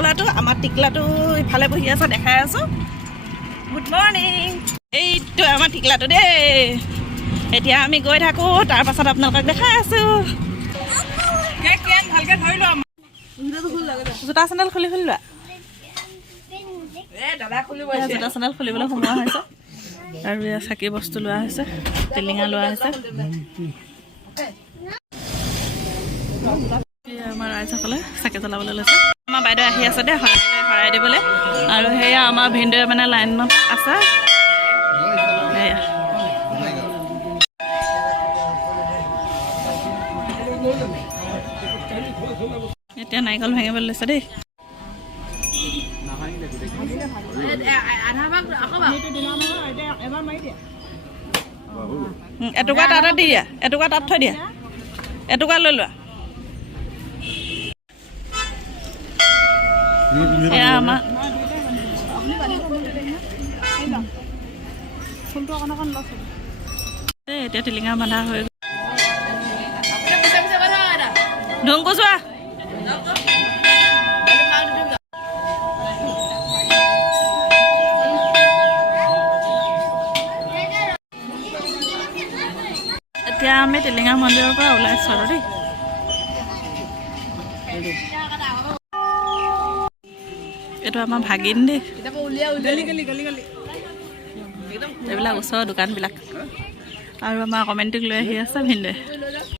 ডাঙৰ ল'ৰাটো আমাৰ টিকলাটো ইফালে বহি আছে দেখাই আছোঁ গুড মৰ্ণিং এইটো আমাৰ টিকলাটো দেই এতিয়া আমি গৈ থাকোঁ তাৰপাছত আপোনালোকক দেখাই আছোঁ জোতা চেণ্ডেল খুলি লোৱা জোতা চেণ্ডেল খুলিবলৈ সোমোৱা হৈছে আৰু এয়া চাকি বস্তু লোৱা হৈছে টিলিঙা লোৱা হৈছে আমাৰ ৰাইজসকলে চাকি জ্বলাবলৈ লৈছে আমাৰ বাইদেউ আহি আছে দেই শৰাই দিবলৈ আৰু সেয়া আমাৰ ভিনদেউ মানে লাইনত আছে সেয়া এতিয়া নাৰিকল ভাঙিবলৈ লৈছে দেই এটুকুৰা তাতে দি দিয়া এটুকুৰা তাত থৈ দিয়া এটুকুৰা লৈ লোৱা এয়া আমাৰ এতিয়া টিলিঙা বান্ধা হৈ গ'ল ঢুংকু চোৱা এতিয়া আমি টিলিঙা মন্দিৰৰ পৰা ওলাইছোঁ আৰু দেই এইটো আমাৰ ভাগিন দেই এইবিলাক ওচৰৰ দোকানবিলাক আৰু আমাৰ কমেণ্টিক লৈ আহি আছে ভিনদেউ